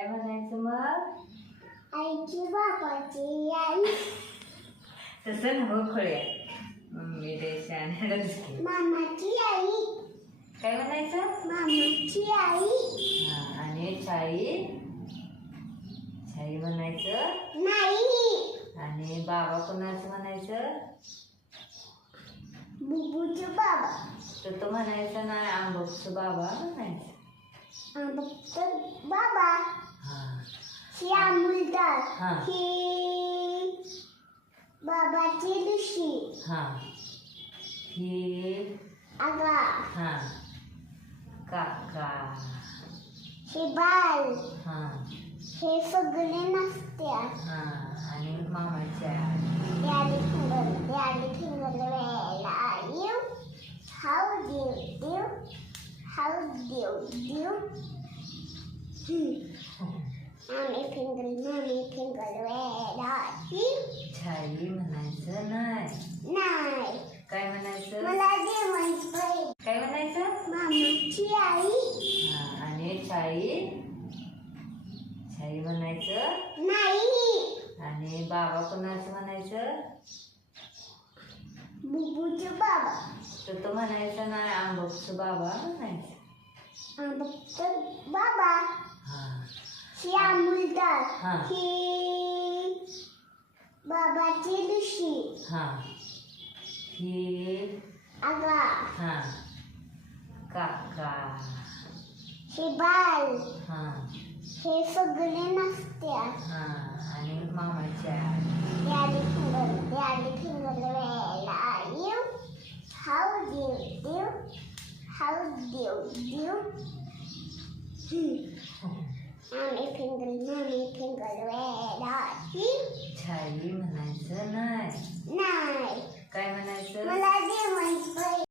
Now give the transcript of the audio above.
काय म्हणायचं मग? आईची बाबाची आई. तसं नव्हं खोळ्या. मम्मी देशाने मामाची आई. काय म्हणायचं? मामाची आई. हा, आणि छाई छाई म्हणायचं नाही. आणि बाबा कोणाचं म्हणायचं? बुबूचं बाबा. तर तो म्हणायचं नाही, आंबोचं बाबा म्हणायचं. आंबचं बाबा. हा ही अमूलदार. हा. ही बाबाची दुशी. हा. ही आगा. हा काका. हे बाल. हा हे सगळे नसत्यात. हा. आणि मामाच्या Daddy finger where are you? How do you do? How do you do? Mommy finger where are you? छाई म्हणायचं नाही. नाही. काय म्हणायचं? मला जेवण पाहिजे. काय म्हणायचं? मामाची आई. हा. आणि छाई छाई म्हणायचं नाही. आणि बाबा कोणाचं म्हणायचं? बुबूचं बाबा. तर तो म्हणायचं नाही, आंबोचं बाबा म्हणायचं. आंबचं बाबा. हा ही अमूलदार. हा. ही बाबाची दुशी. हा. ही आगा. हा काका. हे बाल. हा हे सगळे नसत्यात. हा. आणि मामाच्या Daddy finger where are you? How do you do? How do you do? Mommy finger where are you? छाई म्हणायचं नाही. नाही.